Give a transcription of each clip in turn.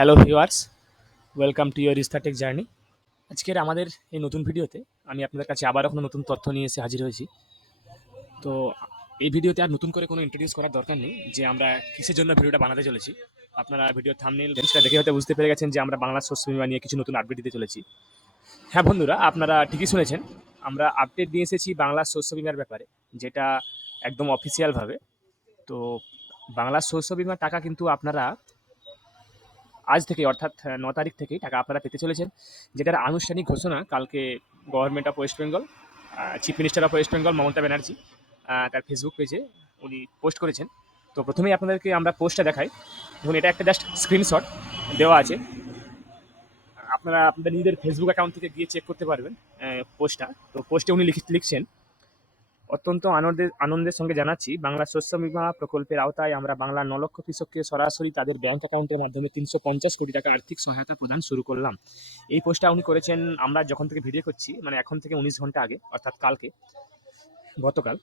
Hello viewers, welcome to your Ristatech journey. আজকের আমাদের এই নতুন ভিডিওতে আমি আপনাদের কাছে আবারও কোনো নতুন তথ্য নিয়ে এসে হাজির হয়েছি। তো এই ভিডিওতে আর নতুন করে কোনো ইন্ট্রোডিউস করার দরকার নেই যে আমরা কিসের জন্য ভিডিওটা বানাতে চলেছি। আপনারা ভিডিওর থাম্বনেল সেটা দেখে হয়তো বুঝতে পেরে গেছেন যে আমরা বাংলা শস্য বীমা নিয়ে কিছু নতুন আপডেট দিতে চলেছি। হ্যাঁ বন্ধুরা, আপনারা ঠিকই শুনেছেন, আমরা আপডেট নিয়ে এসেছি বাংলা শস্য বীমার ব্যাপারে, যেটা একদম অফিসিয়ালভাবে। তো বাংলা শস্য বীমার টাকা কিন্তু আপনারা আজ থেকে অর্থাৎ ৯ তারিখ থেকেই টাকা আপনারা পেতে চলেছেন, যেটার আনুষ্ঠানিক ঘোষণা কালকে government of West Bengal, chief minister of West Bengal Mamata Banerjee তার ফেসবুক পেজে উনি পোস্ট করেছেন। তো প্রথমেই আপনাদেরকে আমরা পোস্টটা দেখাই। দেখুন, এটা একটা জাস্ট স্ক্রিনশট দেওয়া আছে, আপনারা আপনাদের নিজেদের ফেসবুক অ্যাকাউন্ট থেকে গিয়ে চেক করতে পারবেন পোস্টটা। তো পোস্টে উনি লিখছেন, অত্যন্ত আনন্দের সঙ্গে জানাচ্ছি, বাংলা শস্য বীমা প্রকল্পের আওতায় আমরা বাংলার ৯ লক্ষ কৃষককে সরাসরি তাদের ব্যাংক অ্যাকাউন্টের মাধ্যমে ৩৫০ কোটি টাকা আর্থিক সহায়তা প্রদান শুরু করলাম। এই পোস্টটা উনি করেছেন আমরা যখন থেকে ভিডিও করছি, মানে এখন থেকে ১৯ ঘন্টা আগে, অর্থাৎ গতকাল।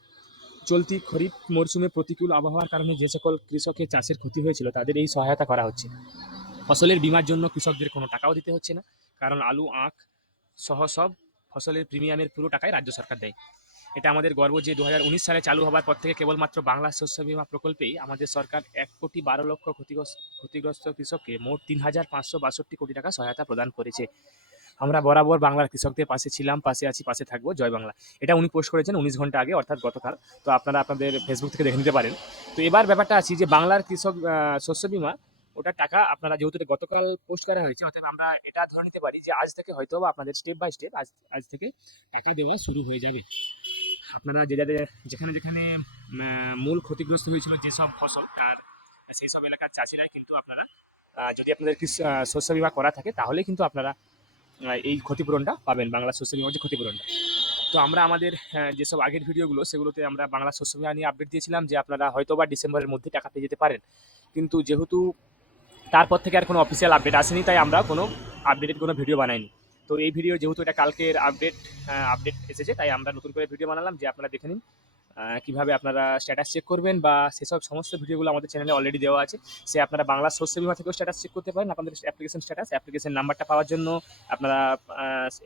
চলতি খরিফ মরশুমে প্রতিকূল আবহাওয়ার কারণে যে সকল কৃষকের চাষের ক্ষতি হয়েছিল তাদের এই সহায়তা করা হচ্ছে। ফসলের বীমার জন্য কৃষকদের কোনো টাকাও দিতে হচ্ছে না, কারণ আলু, আখ সহ সব ফসলের প্রিমিয়ামের পুরো টাকাই রাজ্য সরকার দেয়। এটা আমাদের গর্ব যে ২০১৯ সালে চালু হবার পর থেকে কেবলমাত্র বাংলা শস্য বীমা প্রকল্পেই আমাদের সরকার ১,১২,০০,০০০ ক্ষতিগ্রস্ত কৃষককে মোট ৩,৫৬২ কোটি টাকা সহায়তা প্রদান করেছে। আমরা বরাবর বাংলার কৃষকদের পাশে ছিলাম, পাশে আছি, পাশে থাকবো। জয় বাংলা। এটা উনি পোস্ট করেছেন ১৯ ঘন্টা আগে, অর্থাৎ গতকাল। তো আপনারা আপনাদের ফেসবুক থেকে দেখে নিতে পারেন। তো এবার ব্যাপারটা আছে যে বাংলার কৃষক শস্য বীমা, ওটার টাকা আপনারা যেহেতু এটা গতকাল পোস্ট করা হয়েছে, অর্থাৎ আমরা এটা ধরে নিতে পারি যে আজ থেকে হয়তো বা আপনাদের স্টেপ বাই স্টেপ আজ থেকে টাকা দেওয়া শুরু হয়ে যাবে। আপনারা যাদের যেখানে যেখানে মূল ক্ষতিগ্রস্ত হয়েছিল যেসব ফসল, তার সেই সব এলাকার চাষিরাই কিন্তু আপনারা, যদি আপনাদের শস্য বীমা করা থাকে তাহলে কিন্তু আপনারা এই ক্ষতিপূরণটা পাবেন, বাংলা শস্য বীমার যে ক্ষতিপূরণটা। তো আমরা আমাদের যেসব আগের ভিডিওগুলো, সেগুলোতে আমরা বাংলা শস্য বীমা নিয়ে আপডেট দিয়েছিলাম যে আপনারা হয়তো বা ডিসেম্বরের মধ্যে টাকা পেয়ে যেতে পারেন। কিন্তু যেহেতু তারপর থেকে আর কোনো অফিসিয়াল আপডেট আসেনি, তাই আমরা কোনো আপডেটেড কোনো ভিডিও বানাইনি। তো এই ভিডিও যেহেতু এটা কালকের আপডেট এসেছে, তাই আমরা নতুন করে ভিডিও বানালাম যে আপনারা দেখে নিন কীভাবে আপনারা স্ট্যাটাস চেক করবেন, বা সেসব সমস্ত ভিডিওগুলো আমাদের চ্যানেলে অলরেডি দেওয়া আছে। সে আপনারা বাংলা শস্য বীমা থেকেও স্ট্যাটাস চেক করতে পারেন, আপনাদের অ্যাপ্লিকেশন নাম্বারটা পাওয়ার জন্য আপনারা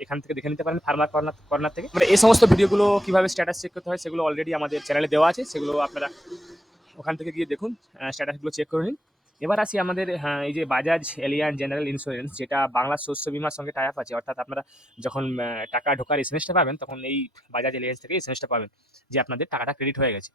এখান থেকে দেখে নিতে পারেন, ফার্মার কর্নার থেকে। মানে এই সমস্ত ভিডিওগুলো কীভাবে স্ট্যাটাস চেক করতে হয় সেগুলো অলরেডি আমাদের চ্যানেলে দেওয়া আছে, সেগুলো আপনারা ওখান থেকে গিয়ে দেখুন, স্ট্যাটাসগুলো চেক করে নিন। এবার আসি আমাদের, এই যে বাজাজ এলিয়ান জেনারেল ইন্স্যুরেন্স, যেটা বাংলা শস্য বীমার সঙ্গে টাই আপ আছে, অর্থাৎ আপনারা যখন টাকা ঢোকার এসএমএসটা পাবেন, তখন এই বাজাজ এলিয়ান্স থেকে এসএমএসটা পাবেন যে আপনাদের টাকাটা ক্রেডিট হয়ে গেছে।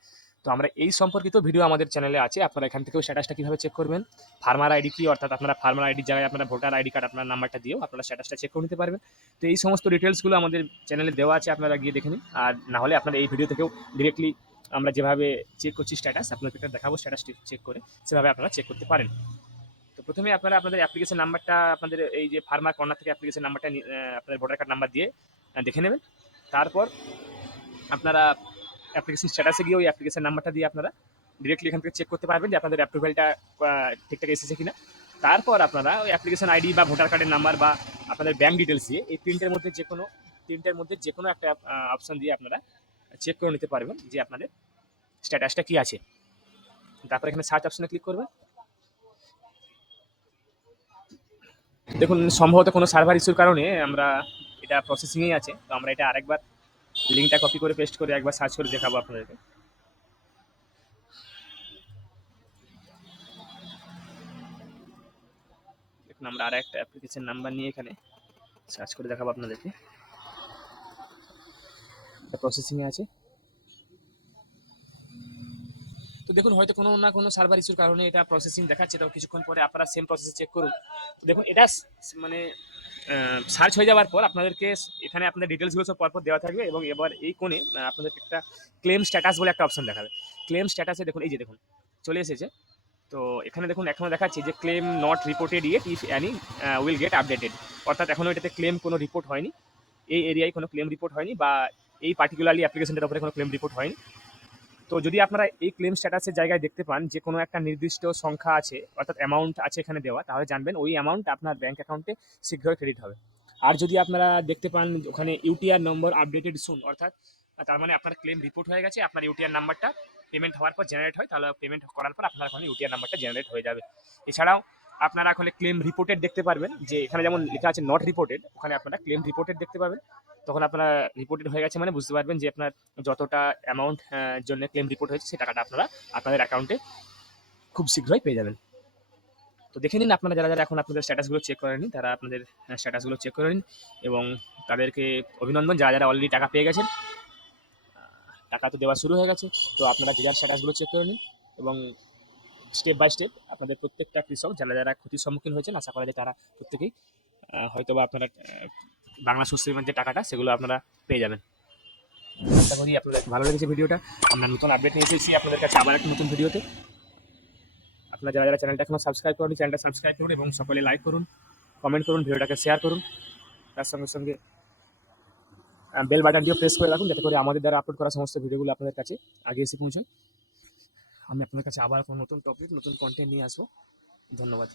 তো আমরা এই সম্পর্কিত ভিডিও আমাদের চ্যানেলে আছে, আপনারা এখান থেকেও স্ট্যাটাসটা কীভাবে চেক করবেন, ফার্মার আইডি কি, অর্থাৎ আপনারা ফার্মার আইডির জায়গায় আপনারা ভোটার আইডি কার্ড আপনার নাম্বারটা দিয়েও আপনারা স্ট্যাটাসটা চেক করে নিতে পারবেন। তো এই সমস্ত ডিটেলসগুলো আমাদের চ্যানেলে দেওয়া আছে, আপনারা গিয়ে দেখে নিন। আর না হলে আপনারা এই ভিডিও থেকেও ডিরেক্টলি আমরা যেভাবে চেক করছি স্ট্যাটাস, আপনাদেরকে দেখাবো স্ট্যাটাস চেক করে, সেভাবে আপনারা চেক করতে পারেন। তো প্রথমে আপনারা আপনাদের অ্যাপ্লিকেশন নাম্বারটা, আপনাদের এই যে ফার্মার কর্নার থেকে অ্যাপ্লিকেশন নাম্বারটা আপনাদের ভোটার কার্ড নাম্বার দিয়ে দেখে নেবেন। তারপর আপনারা অ্যাপ্লিকেশন স্ট্যাটাসে গিয়ে ওই অ্যাপ্লিকেশন নাম্বারটা দিয়ে আপনারা ডিরেক্টলি এখান থেকে চেক করতে পারবেন যে আপনাদের অ্যাপ্রুভেলটা ঠিকঠাক এসেছে কিনা। তারপর আপনারা ওই অ্যাপ্লিকেশন আইডি বা ভোটার কার্ডের নাম্বার বা আপনাদের ব্যাঙ্ক ডিটেলস দিয়ে এই তিনটের মধ্যে যে কোনো একটা অপশন দিয়ে আপনারা চেক করে নিতে পারবেন যে আপনাদের স্ট্যাটাসটা কি আছে। তারপর এখানে সার্চ অপশনে ক্লিক করবেন। দেখুন, সম্ভবত কোনো সার্ভার ইস্যুর কারণে আমরা এটা প্রসেসিংয়েই আছে। তো আমরা এটা আরেকবার লিঙ্কটা কপি করে পেস্ট করে একবার সার্চ করে দেখাবো আপনাদেরকে। দেখুন, আমরা আর একটা অ্যাপ্লিকেশন নাম্বার নিয়ে এখানে সার্চ করে দেখাবো আপনাদেরকে। এটা প্রসেসিংয়ে আছে। তো দেখুন, হয়তো কোনো না কোনো সার্ভার ইস্যুর কারণে এটা প্রসেসিং দেখাচ্ছে, তো কিছুক্ষণ পরে আপনারা সেম প্রসেসে চেক করুন। তো দেখুন, এটা মানে সার্চ হয়ে যাওয়ার পর আপনাদেরকে এখানে আপনাদের ডিটেলসগুলো সব পরপর দেওয়া থাকবে, এবং এবার এই কোণে আপনাদেরকে একটা ক্লেম স্ট্যাটাস বলে একটা অপশন দেখাবে। ক্লেম স্ট্যাটাসে দেখুন, এই যে দেখুন চলে এসেছে। তো এখানে দেখুন এখনও দেখাচ্ছি যে claim not reported yet, if any will get updated, অর্থাৎ এখনও এটাতে ক্লেম কোনো রিপোর্ট হয়নি, এই এরিয়ায় কোনো ক্লেম রিপোর্ট হয়নি, বা এই পার্টিকুলারলি অ্যাপ্লিকেশনটার উপরে কোনো ক্লেম রিপোর্ট হয়নি। তো যদি আপনারা এই ক্লেম স্ট্যাটাসের জায়গায় দেখতে পান যে কোনো একটা নির্দিষ্ট সংখ্যা আছে, অর্থাৎ অ্যামাউন্ট আছে এখানে দেওয়া, তাহলে জানবেন ওই অ্যামাউন্ট আপনার ব্যাঙ্ক অ্যাকাউন্টে শীঘ্রই ক্রেডিট হবে। আর যদি আপনারা দেখতে পান ওখানে ইউটিআর নম্বর আপডেটেড সুন, অর্থাৎ তার মানে আপনার ক্লেম রিপোর্ট হয়ে গেছে, আপনার ইউটিআর নাম্বারটা পেমেন্ট হওয়ার পর জেনারেট হয়, তাহলে পেমেন্ট করার পর আপনার ওখানে ইউটিআর নাম্বারটা জেনারেট হয়ে যাবে। এছাড়াও আপনারা ওখানে ক্লেম রিপোর্টেড দেখতে পারবেন, যে এখানে যেমন লেখা আছে নট রিপোর্টেড, ওখানে আপনারা ক্লেম রিপোর্টেড দেখতে পাবেন। তখন আপনারা রিপোর্টেড হয়ে গেছে মানে বুঝতে পারবেন যে আপনার যতটা অ্যামাউন্ট জন্য ক্লেম রিপোর্ট হয়েছে সেই টাকাটা আপনারা আপনাদের অ্যাকাউন্টে খুব শীঘ্রই পেয়ে যাবেন। তো দেখে নিন আপনারা যারা এখন আপনাদের স্ট্যাটাসগুলো চেক করেননি, তারা আপনাদের স্ট্যাটাসগুলো চেক করে নিন, এবং তাদেরকে অভিনন্দন যারা অলরেডি টাকা পেয়ে গেছেন। টাকা তো দেওয়া শুরু হয়ে গেছে। তো আপনারা যে যার স্ট্যাটাসগুলো চেক করে নিন, এবং স্টেপ বাই স্টেপ আপনাদের প্রত্যেকটা কৃষক যারা ক্ষতির সম্মুখীন হয়েছেন, আশা করা যায় তারা প্রত্যেকেই হয়তো বা আপনারা বাংলা শস্য বিমার যে টাকাটা সেগুলো আপনারা পেয়ে যাবেন। আশা করি আপনাদের ভালো লেগেছে ভিডিওটা। আমরা নতুন আপডেট নিয়ে এসেছি আপনাদের কাছে আবার একটা নতুন ভিডিওতে। আপনারা যারা চ্যানেলটা এখনো সাবস্ক্রাইব করেন, চ্যানেলটা সাবস্ক্রাইব করুন, এবং সকলে লাইক করুন, কমেন্ট করুন, ভিডিওটাকে শেয়ার করুন। তার সঙ্গে সঙ্গে বেল বাটনটিও প্রেস করে রাখুন, যাতে করে আমাদের দ্বারা আপলোড করা সমস্ত ভিডিওগুলো আপনাদের কাছে আগে এসে পৌঁছায়। আমি আপনাদের কাছে আবার কোনো নতুন টপিক, নতুন কন্টেন্ট নিয়ে আসবো। ধন্যবাদ।